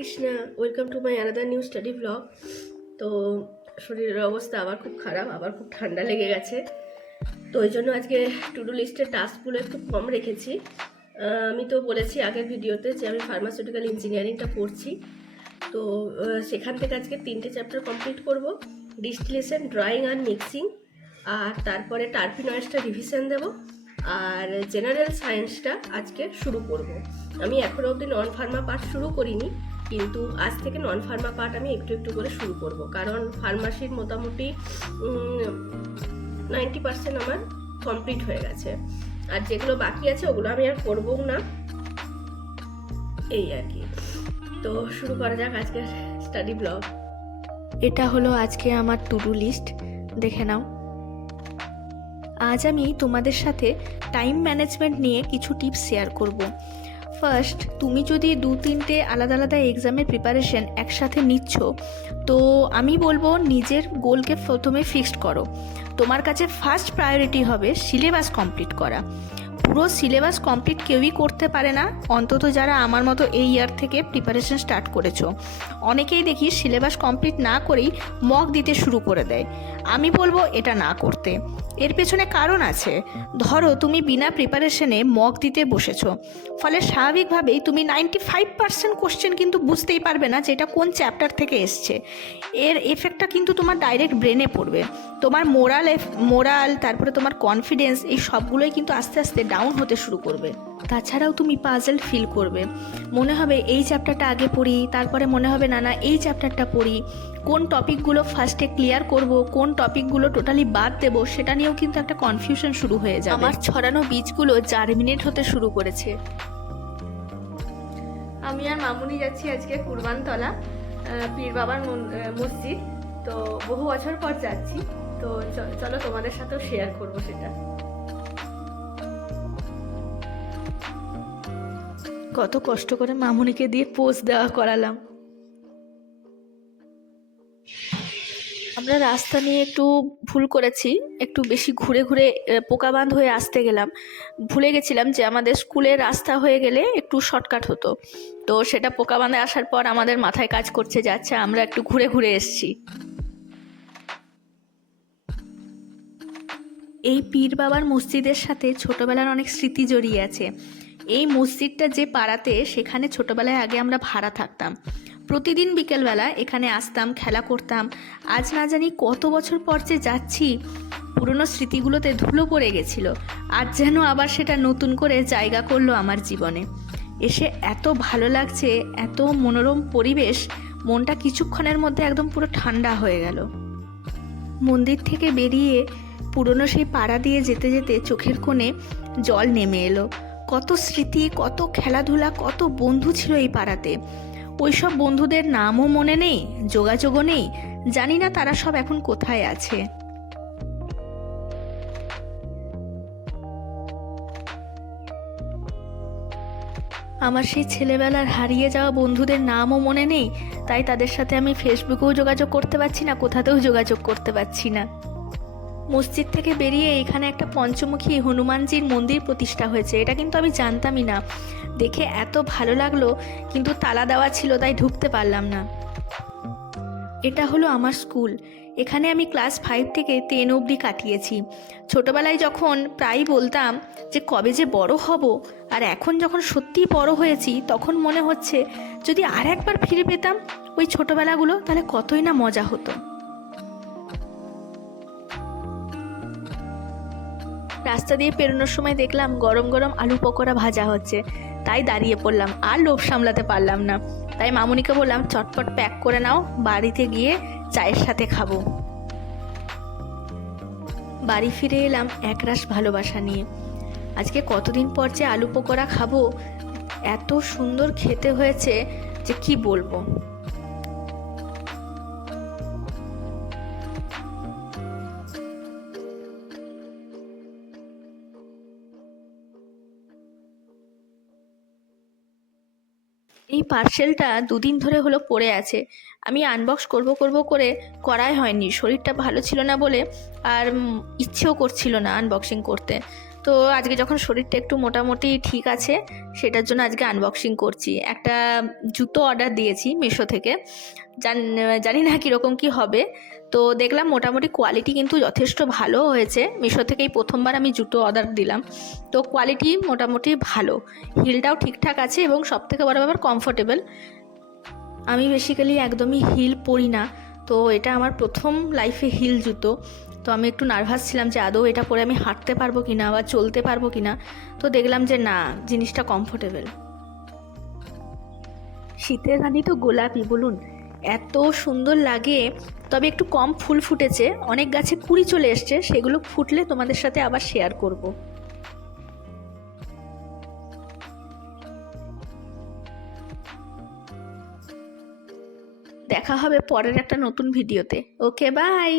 Krishna, welcome to my another new study blog. তো শরীরের অবস্থা আবার খুব খারাপ, আবার খুব ঠান্ডা লেগে গেছে। তো ওই জন্য আজকে টু ডু লিস্টের টাস্কগুলো একটু কম রেখেছি। আমি তো বলেছি আগের ভিডিওতে যে আমি ফার্মাসিউটিক্যাল ইঞ্জিনিয়ারিংটা করছি। তো সেখান থেকে আজকে 3টে চ্যাপ্টার কমপ্লিট করব, ডিস্টিলেশন, ড্রয়িং আর মিক্সিং, আর তারপরে টার্পিনয়েডসটা রিভিশন দেব, আর জেনারেল সায়েন্সটা আজকে শুরু করব। আমি এখনও অবধি নন ফার্মা পার্ট শুরু করিনি, কিন্তু আজ থেকে নন ফার্মা পার্ট আমি একটু একটু করে শুরু করব, কারণ ফার্মাসির মোটামুটি 90% আমার কমপ্লিট হয়ে গেছে। আর যেগুলো বাকি আছে ওগুলো আমি আর করবও না, এই আর কি। তো শুরু করা যাক আজকের স্টাডি ব্লগ। এটা হলো আজকে আমার টু ডু লিস্ট, দেখে নাও। আজ আমি তোমাদের সাথে টাইম ম্যানেজমেন্ট নিয়ে কিছু টিপস শেয়ার করব। ফার্স্ট, তুমি যদি 2-3টে আলাদা আলাদা এক্সামের প্রিপারেশন একসাথে নিচ্ছ, তো আমি বলবো নিজের গোলকে প্রথমে ফিক্সড করো। তোমার কাছে ফার্স্ট প্রায়োরিটি হবে সিলেবাস কমপ্লিট করা। পুরো সিলেবাস কমপ্লিট কেউই করতে পারে না, অন্তত যারা আমার মতো এই ইয়ার থেকে প্রিপারেশন স্টার্ট করেছো। অনেকেই দেখি সিলেবাস কমপ্লিট না করেই মক দিতে শুরু করে দেয়। আমি বলবো এটা না করতে। এর পেছনে কারণ আছে। ধরো তুমি বিনা প্রিপারেশনে মক দিতে বসেছো, ফলে স্বাভাবিকভাবেই তুমি 95% কোশ্চেন কিন্তু বুঝতেই পারবে না যে এটা কোন চ্যাপ্টার থেকে এসছে। এর এফেক্টটা কিন্তু তোমার ডাইরেক্ট ব্রেনে পড়বে। তোমার মোরাল তারপরে তোমার কনফিডেন্স, এই সবগুলোই কিন্তু আস্তে আস্তে ডাউন হতে শুরু করবে। তাছাড়াও তুমি পাজল ফিল করবে, মনে হবে এই চ্যাপ্টারটা আগে পড়ি, তারপরে মনে হবে না না এই চ্যাপ্টারটা পড়ি। কোন টপিকগুলো ফার্স্টে ক্লিয়ার করব, কোন টপিকগুলো টোটালি বাদ দেব, সেটা নিয়েও কিন্তু একটা কনফিউশন শুরু হয়ে যাবে। আমার ছড়ানো বীজগুলো জার্মিনেট হতে শুরু করেছে। আমি আর মামুনি যাচ্ছি আজকে কুরবানতলা পীর বাবার মসজিদ। তো বহু বছর পর যাচ্ছি, তো চলো তোমাদের সাথেও শেয়ার করবো সেটা। কত কষ্ট করে মামুনিকে দিয়ে পোজ দেওয়া করালাম। আমরা রাস্তা নিয়ে একটু ভুল করেছি, একটু বেশি ঘুরে ঘুরে পোকাবান্ধ হয়ে আসতে গেলাম। ভুলে গেছিলাম যে আমাদের স্কুলের রাস্তা হয়ে গেলে একটু শর্টকাট হতো, তো সেটা পোকাবান্ধে আসার পর আমাদের মাথায় কাজ করছে যে আচ্ছা আমরা একটু ঘুরে ঘুরে এসেছি। এই পীর বাবার মসজিদের সাথে ছোটবেলার অনেক স্মৃতি জড়িয়ে আছে। এই মসজিদটা যে পাড়াতে, সেখানে ছোটবেলায় আগে আমরা ভাড়া থাকতাম। প্রতিদিন বিকেলবেলা এখানে আসতাম, খেলা করতাম। আজ না জানি কত বছর পর যে যাচ্ছি, পুরনো স্মৃতিগুলোতে ধুলো পড়ে গেছিল। আজ যেন আবার সেটা নতুন করে জায়গা করলো আমার জীবনে। এসে এত ভালো লাগছে, এত মনোরম পরিবেশ, মনটা কিছুক্ষণের মধ্যে একদম পুরো ঠান্ডা হয়ে গেল। মন্দির থেকে বেরিয়ে পুরনো সেই পাড়া দিয়ে যেতে যেতে চোখের কোণে জল নেমে এলো। কত স্মৃতি, কত খেলাধুলা, কত বন্ধু ছিল এই পাড়াতে। ওইসব বন্ধুদের নামও মনে নেই, যোগাযোগও নেই, জানি না তারা সব এখন কোথায় আছে। আমার সেই ছেলেবেলার হারিয়ে যাওয়া বন্ধুদের নামও মনে নেই, তাই তাদের সাথে আমি ফেসবুকেও যোগাযোগ করতে পারছি না, কোথাতেও যোগাযোগ করতে পারছি না। মসজিদ থেকে বেরিয়ে এখানে একটা পঞ্চমুখী হনুমানজির মন্দির প্রতিষ্ঠা হয়েছে, এটা কিন্তু আমি জানতামই না। দেখে এত ভালো লাগলো, কিন্তু তালা দেওয়া ছিল তাই ঢুকতে পারলাম না। এটা হলো আমার স্কুল। এখানে আমি ক্লাস 5 থেকে 10 অবধি কাটিয়েছি। ছোটবেলায় যখন প্রায়ই বলতাম যে কবে যে বড় হব, আর এখন যখন সত্যিই বড় হয়েছি তখন মনে হচ্ছে যদি আর একবার ফিরে পেতাম ওই ছোটবেলাগুলো, তাহলে কতই না মজা হতো। রাস্তা দিয়ে পেরোনোর সময় দেখলাম গরম গরম আলু পকোড়া ভাজা হচ্ছে, তাই দাঁড়িয়ে পড়লাম। আর লোভ সামলাতে পারলাম না, তাই মামুনিকে বললাম চটপট প্যাক করে নাও, বাড়িতে গিয়ে চায়ের সাথে খাবো। বাড়ি ফিরে এলাম একরাশ ভালোবাসা নিয়ে। আজকে কতদিন পর যে আলু পকোড়া খাবো, এত সুন্দর খেতে হয়েছে যে কি বলবো। এই পার্সেলটা 2 দিন ধরে হলো পড়ে আছে। আমি আনবক্স করব করে করাই হয়নি, শরীরটা ভালো ছিল না বলে আর ইচ্ছেও করছিল না আনবক্সিং করতে। তো আজকে যখন শরীরটা একটু মোটামুটি ঠিক আছে, সেটার জন্য আজকে আনবক্সিং করছি। একটা জুতো অর্ডার দিয়েছি মিশো থেকে, জানি না কীরকম কী হবে। তো দেখলাম মোটামুটি কোয়ালিটি কিন্তু যথেষ্ট ভালো হয়েছে। মিশো থেকেই প্রথমবার আমি জুতো অর্ডার দিলাম, তো কোয়ালিটি মোটামুটি ভালো, হিলটাও ঠিকঠাক আছে এবং সবথেকে বড় ব্যাপার কমফোর্টেবল। আমি বেসিক্যালি একদমই হিল পরি না, তো এটা আমার প্রথম লাইফে হিল জুতো। তো আমি একটু নার্ভাস ছিলাম যে আদৌ এটা পরে আমি হাঁটতে পারবো কি না বা চলতে পারবো কি না। তো দেখলাম যে না, জিনিসটা কমফোর্টেবল। শীতের রানী তো গোলাপি, বলুন এত সুন্দর লাগে। তবে একটু কম ফুল ফুটেছে, অনেক গাছে কুড়ি চলে এসছে, সেগুলো ফুটলে তোমাদের সাথে আবার শেয়ার করব। দেখা হবে পরের একটা নতুন ভিডিওতে। ওকে, বাই।